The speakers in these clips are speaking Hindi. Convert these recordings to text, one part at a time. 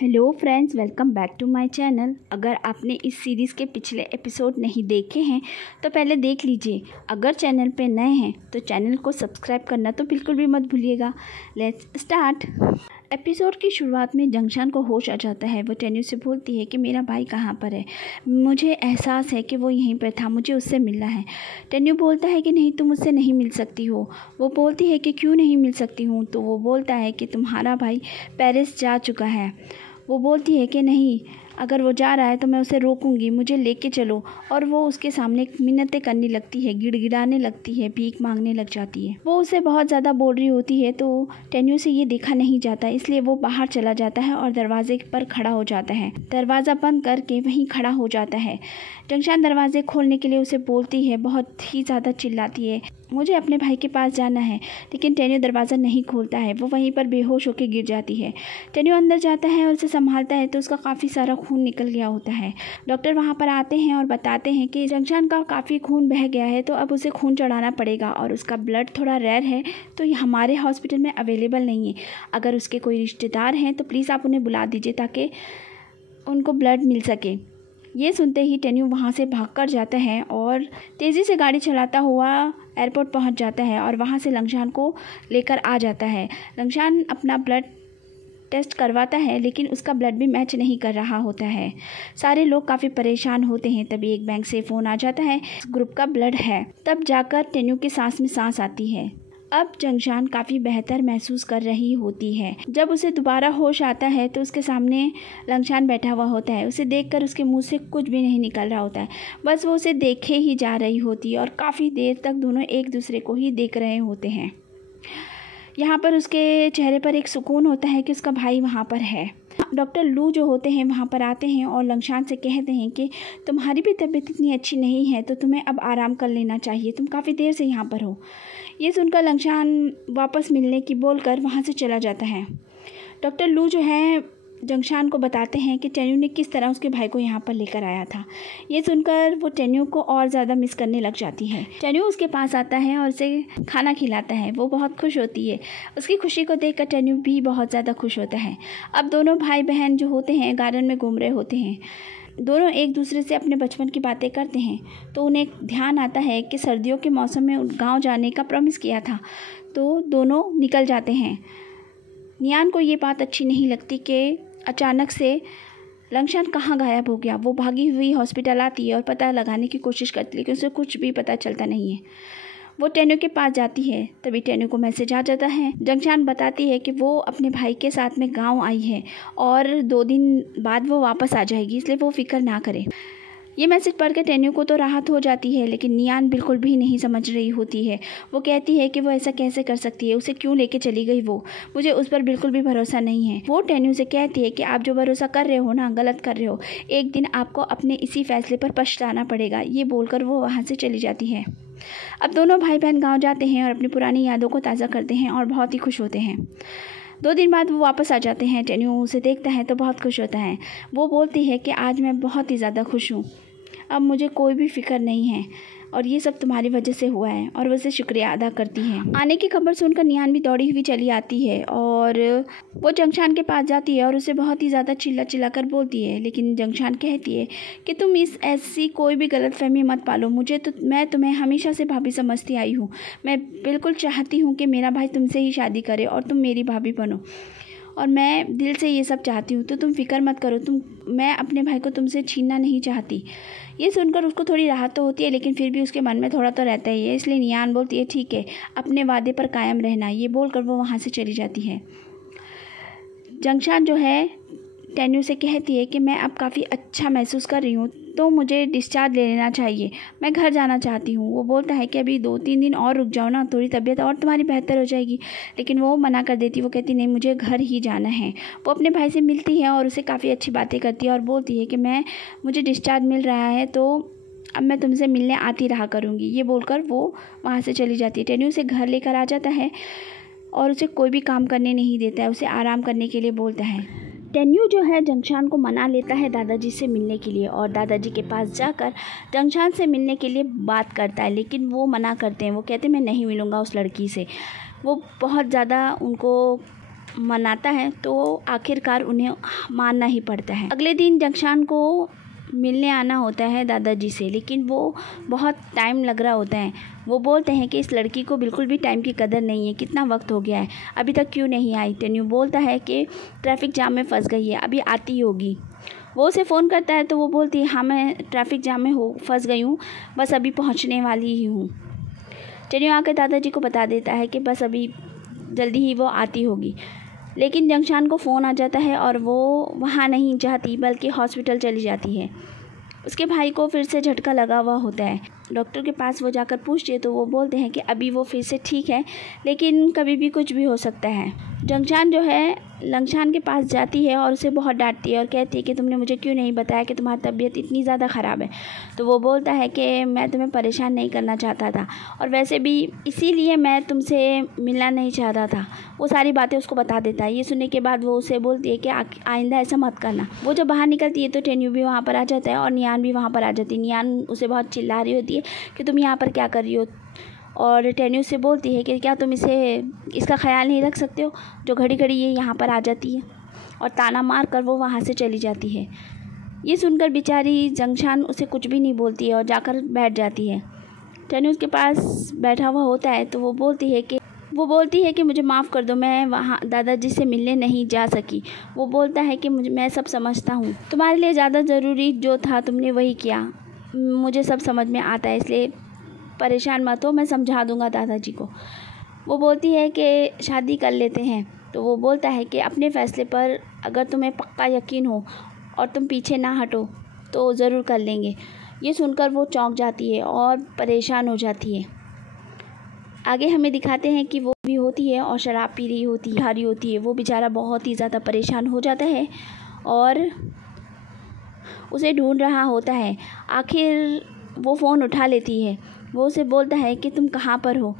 Hello friends, welcome back to my channel. अगर आपने इस सीरीज़ के पिछले एपिसोड नहीं देखे हैं तो पहले देख लीजिए। अगर चैनल पे नए हैं तो चैनल को सब्सक्राइब करना तो बिल्कुल भी मत भूलिएगा। Let's start. एपिसोड की शुरुआत में जंगशान को होश आ जाता है। वो टेन्यू से बोलती है कि मेरा भाई कहाँ पर है, मुझे एहसास है कि वो यहीं पर था, मुझे उससे मिलना है। टेन्यू बोलता है कि नहीं, तुम उससे नहीं मिल सकती हो। वो बोलती है कि क्यों नहीं मिल सकती हूँ। तो वो बोलता है कि तुम्हारा भाई पेरिस जा चुका है। वो बोलती है कि नहीं, अगर वो जा रहा है तो मैं उसे रोकूंगी, मुझे लेके चलो। और वो उसके सामने मिन्नतें करने लगती है, गिड़गिड़ाने लगती है, भीख मांगने लग जाती है। वो उसे बहुत ज़्यादा बोल रही होती है तो टेन्यू से ये देखा नहीं जाता, इसलिए वो बाहर चला जाता है और दरवाजे पर खड़ा हो जाता है। दरवाज़ा बंद करके वहीं खड़ा हो जाता है। जंगशान दरवाजे खोलने के लिए उसे बोलती है, बहुत ही ज़्यादा चिल्लाती है, मुझे अपने भाई के पास जाना है। लेकिन टेन्यू दरवाज़ा नहीं खोलता है, वो वहीं पर बेहोश होकर गिर जाती है। टेन्यू अंदर जाता है और उसे संभालता है तो उसका काफ़ी सारा खून निकल गया होता है। डॉक्टर वहाँ पर आते हैं और बताते हैं कि जंगशान का काफ़ी खून बह गया है, तो अब उसे खून चढ़ाना पड़ेगा और उसका ब्लड थोड़ा रेयर है, तो ये हमारे हॉस्पिटल में अवेलेबल नहीं है। अगर उसके कोई रिश्तेदार हैं तो प्लीज़ आप उन्हें बुला दीजिए ताकि उनको ब्लड मिल सके। ये सुनते ही टेन्यू वहाँ से भागकर जाता है और तेज़ी से गाड़ी चलाता हुआ एयरपोर्ट पहुँच जाता है और वहाँ से लंगशान को लेकर आ जाता है। लंगशान अपना ब्लड टेस्ट करवाता है लेकिन उसका ब्लड भी मैच नहीं कर रहा होता है। सारे लोग काफ़ी परेशान होते हैं। तभी एक बैंक से फ़ोन आ जाता है, इस ग्रुप का ब्लड है। तब जाकर टेन्यू की सांस में सांस आती है। अब जंगशान काफ़ी बेहतर महसूस कर रही होती है। जब उसे दोबारा होश आता है तो उसके सामने लंगशान बैठा हुआ होता है। उसे देखकर उसके मुंह से कुछ भी नहीं निकल रहा होता है, बस वो उसे देखे ही जा रही होती है और काफ़ी देर तक दोनों एक दूसरे को ही देख रहे होते हैं। यहाँ पर उसके चेहरे पर एक सुकून होता है कि उसका भाई वहाँ पर है। डॉक्टर लू जो होते हैं वहाँ पर आते हैं और लंगशान से कहते हैं कि तुम्हारी भी तबीयत इतनी अच्छी नहीं है तो तुम्हें अब आराम कर लेना चाहिए, तुम काफ़ी देर से यहाँ पर हो। ये सुनकर लंगशान वापस मिलने की बोलकर वहाँ से चला जाता है। डॉक्टर लू जो है जंगशान को बताते हैं कि टेन्यू ने किस तरह उसके भाई को यहाँ पर लेकर आया था। ये सुनकर वो टेन्यू को और ज़्यादा मिस करने लग जाती है। टेन्यू उसके पास आता है और उसे खाना खिलाता है। वो बहुत खुश होती है। उसकी खुशी को देखकर टेन्यू भी बहुत ज़्यादा खुश होता है। अब दोनों भाई बहन जो होते हैं गार्डन में घूम रहे होते हैं। दोनों एक दूसरे से अपने बचपन की बातें करते हैं तो उन्हें ध्यान आता है कि सर्दियों के मौसम में गाँव जाने का प्रॉमिस किया था, तो दोनों निकल जाते हैं। नियान को ये बात अच्छी नहीं लगती कि अचानक से लंगशान कहाँ गायब हो गया। वो भागी हुई हॉस्पिटल आती है और पता लगाने की कोशिश करती है लेकिन उसे कुछ भी पता चलता नहीं है। वो टेन्यू के पास जाती है, तभी टेन्यू को मैसेज आ जाता है। जंगशान बताती है कि वो अपने भाई के साथ में गांव आई है और 2 दिन बाद वो वापस आ जाएगी, इसलिए वो फिक्र ना करे। ये मैसेज पढ़कर टेन्यू को तो राहत हो जाती है लेकिन नियान बिल्कुल भी नहीं समझ रही होती है। वो कहती है कि वो ऐसा कैसे कर सकती है, उसे क्यों लेके चली गई वो, मुझे उस पर बिल्कुल भी भरोसा नहीं है। वो टेन्यू से कहती है कि आप जो भरोसा कर रहे हो ना, गलत कर रहे हो, एक दिन आपको अपने इसी फैसले पर पछताना पड़ेगा। ये बोलकर वो वहाँ से चली जाती है। अब दोनों भाई बहन गाँव जाते हैं और अपनी पुरानी यादों को ताज़ा करते हैं और बहुत ही खुश होते हैं। 2 दिन बाद वो वापस आ जाते हैं। टेन्यू उसे देखता है तो बहुत खुश होता है। वो बोलती है कि आज मैं बहुत ही ज़्यादा खुश हूँ, अब मुझे कोई भी फिक्र नहीं है और ये सब तुम्हारी वजह से हुआ है, और वैसे शुक्रिया अदा करती है। आने की खबर सुनकर नियान भी दौड़ी हुई चली आती है और वो जंगशान के पास जाती है और उसे बहुत ही ज़्यादा चिल्ला कर बोलती है। लेकिन जंगशान कहती है कि तुम ऐसी कोई भी गलतफहमी मत पालो, मैं तुम्हें हमेशा से भाभी समझती आई हूँ। मैं बिल्कुल चाहती हूँ कि मेरा भाई तुमसे ही शादी करे और तुम मेरी भाभी बनो, और मैं दिल से ये सब चाहती हूँ, तो तुम फिक्र मत करो। मैं अपने भाई को तुमसे छीनना नहीं चाहती। ये सुनकर उसको थोड़ी राहत तो होती है लेकिन फिर भी उसके मन में थोड़ा तो रहता ही है। इसलिए नियान बोलती है, ठीक है, अपने वादे पर कायम रहना। ये बोलकर वो वहाँ से चली जाती है। जंगशान जो है टेन्यू से कहती है कि मैं अब काफ़ी अच्छा महसूस कर रही हूँ, तो मुझे डिस्चार्ज ले लेना चाहिए, मैं घर जाना चाहती हूँ। वो बोलता है कि अभी 2-3 दिन और रुक जाओ ना, थोड़ी तबीयत और तुम्हारी बेहतर हो जाएगी। लेकिन वो मना कर देती। वो कहती नहीं, मुझे घर ही जाना है। वो अपने भाई से मिलती है और उसे काफ़ी अच्छी बातें करती है और बोलती है कि मुझे डिस्चार्ज मिल रहा है तो अब मैं तुमसे मिलने आती रहा करूँगी। ये बोलकर वो वहाँ से चली जाती है। टेन्यू उसे घर लेकर आ जाता है और उसे कोई भी काम करने नहीं देता है, उसे आराम करने के लिए बोलता है। टेन्यू जो है जंगशान को मना लेता है दादाजी से मिलने के लिए और दादाजी के पास जाकर जंगशान से मिलने के लिए बात करता है, लेकिन वो मना करते हैं। वो कहते हैं मैं नहीं मिलूँगा उस लड़की से। वो बहुत ज़्यादा उनको मनाता है तो आखिरकार उन्हें मानना ही पड़ता है। अगले दिन जंगशान को मिलने आना होता है दादाजी से, लेकिन वो बहुत टाइम लग रहा होता है। वो बोलते हैं कि इस लड़की को बिल्कुल भी टाइम की कदर नहीं है, कितना वक्त हो गया है, अभी तक क्यों नहीं आई। टेन्यू बोलता है कि ट्रैफिक जाम में फंस गई है, अभी आती होगी। वो उसे फ़ोन करता है तो वो बोलती है हाँ मैं ट्रैफिक जाम में फंस गई हूँ, बस अभी पहुँचने वाली ही हूँ। टेन्यू आकर दादाजी को बता देता है कि बस अभी जल्दी ही वो आती होगी। लेकिन जंगशान को फ़ोन आ जाता है और वो वहाँ नहीं जाती बल्कि हॉस्पिटल चली जाती है। उसके भाई को फिर से झटका लगा हुआ होता है। डॉक्टर के पास वो जाकर पूछती है तो वो बोलते हैं कि अभी वो फिर से ठीक है, लेकिन कभी भी कुछ भी हो सकता है। जंगशान जो है लंगशान के पास जाती है और उसे बहुत डांटती है और कहती है कि तुमने मुझे क्यों नहीं बताया कि तुम्हारी तबीयत इतनी ज़्यादा ख़राब है। तो वो बोलता है कि मैं तुम्हें परेशान नहीं करना चाहता था और वैसे भी इसीलिए मैं तुमसे मिलना नहीं चाहता था। वो सारी बातें उसको बता देता है। ये सुनने के बाद वो उसे बोलती है कि आइंदा ऐसा मत करना। वो जब बाहर निकलती है तो टेन्यू भी वहाँ पर आ जाता है और नियान भी वहाँ पर आ जाती है। नियान उसे बहुत चिल्ला रही होती है कि तुम यहाँ पर क्या कर रही हो, और टेन्यू से बोलती है कि क्या तुम इसका ख्याल नहीं रख सकते हो जो घड़ी घड़ी ये यहाँ पर आ जाती है, और ताना मार कर वो वहाँ से चली जाती है। ये सुनकर बेचारी जंगशान उसे कुछ भी नहीं बोलती है और जाकर बैठ जाती है। टेन्यू उसके पास बैठा हुआ होता है तो वो बोलती है कि मुझे माफ़ कर दो, मैं वहाँ दादाजी से मिलने नहीं जा सकी। वो बोलता है कि मैं सब समझता हूँ, तुम्हारे लिए ज़्यादा ज़रूरी जो था तुमने वही किया, मुझे सब समझ में आता है, इसलिए परेशान मत हो, मैं समझा दूंगा दादाजी को। वो बोलती है कि शादी कर लेते हैं। तो वो बोलता है कि अपने फ़ैसले पर अगर तुम्हें पक्का यकीन हो और तुम पीछे ना हटो तो ज़रूर कर लेंगे। ये सुनकर वो चौंक जाती है और परेशान हो जाती है। आगे हमें दिखाते हैं कि वो भी होती है और शराब पी रही होती है। वो बेचारा बहुत ही ज़्यादा परेशान हो जाता है और उसे ढूंढ रहा होता है। आखिर वो फ़ोन उठा लेती है। वो उसे बोलता है कि तुम कहाँ पर हो।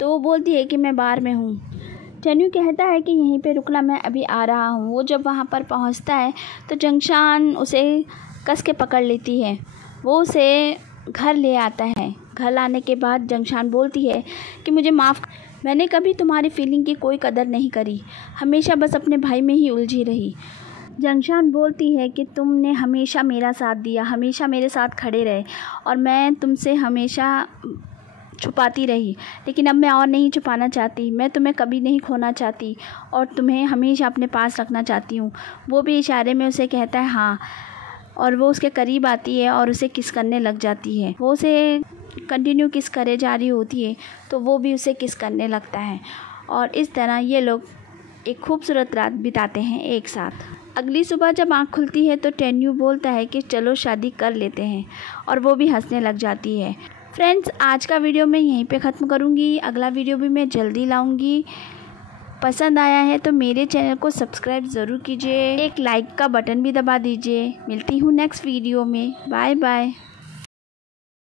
तो वो बोलती है कि मैं बार में हूँ। टेन्यू कहता है कि यहीं पे रुकना, मैं अभी आ रहा हूँ। वो जब वहाँ पर पहुँचता है तो जंगशान उसे कस के पकड़ लेती है। वो उसे घर ले आता है। घर लाने के बाद जंगशान बोलती है कि मुझे माफ़, मैंने कभी तुम्हारी फीलिंग की कोई कदर नहीं करी, हमेशा बस अपने भाई में ही उलझी रही। जंगशान बोलती है कि तुमने हमेशा मेरा साथ दिया, हमेशा मेरे साथ खड़े रहे और मैं तुमसे हमेशा छुपाती रही, लेकिन अब मैं और नहीं छुपाना चाहती। मैं तुम्हें कभी नहीं खोना चाहती और तुम्हें हमेशा अपने पास रखना चाहती हूँ। वो भी इशारे में उसे कहता है हाँ, और वो उसके करीब आती है और उसे किस करने लग जाती है। वो उसे कंटिन्यू किस करे जा रही होती है तो वो भी उसे किस करने लगता है और इस तरह ये लोग एक खूबसूरत रात बिताते हैं एक साथ। अगली सुबह जब आँख खुलती है तो टेन्यू बोलता है कि चलो शादी कर लेते हैं और वो भी हंसने लग जाती है। फ्रेंड्स, आज का वीडियो मैं यहीं पे ख़त्म करूँगी। अगला वीडियो भी मैं जल्दी लाऊँगी। पसंद आया है तो मेरे चैनल को सब्सक्राइब ज़रूर कीजिए, एक लाइक का बटन भी दबा दीजिए। मिलती हूँ नेक्स्ट वीडियो में। Bye bye.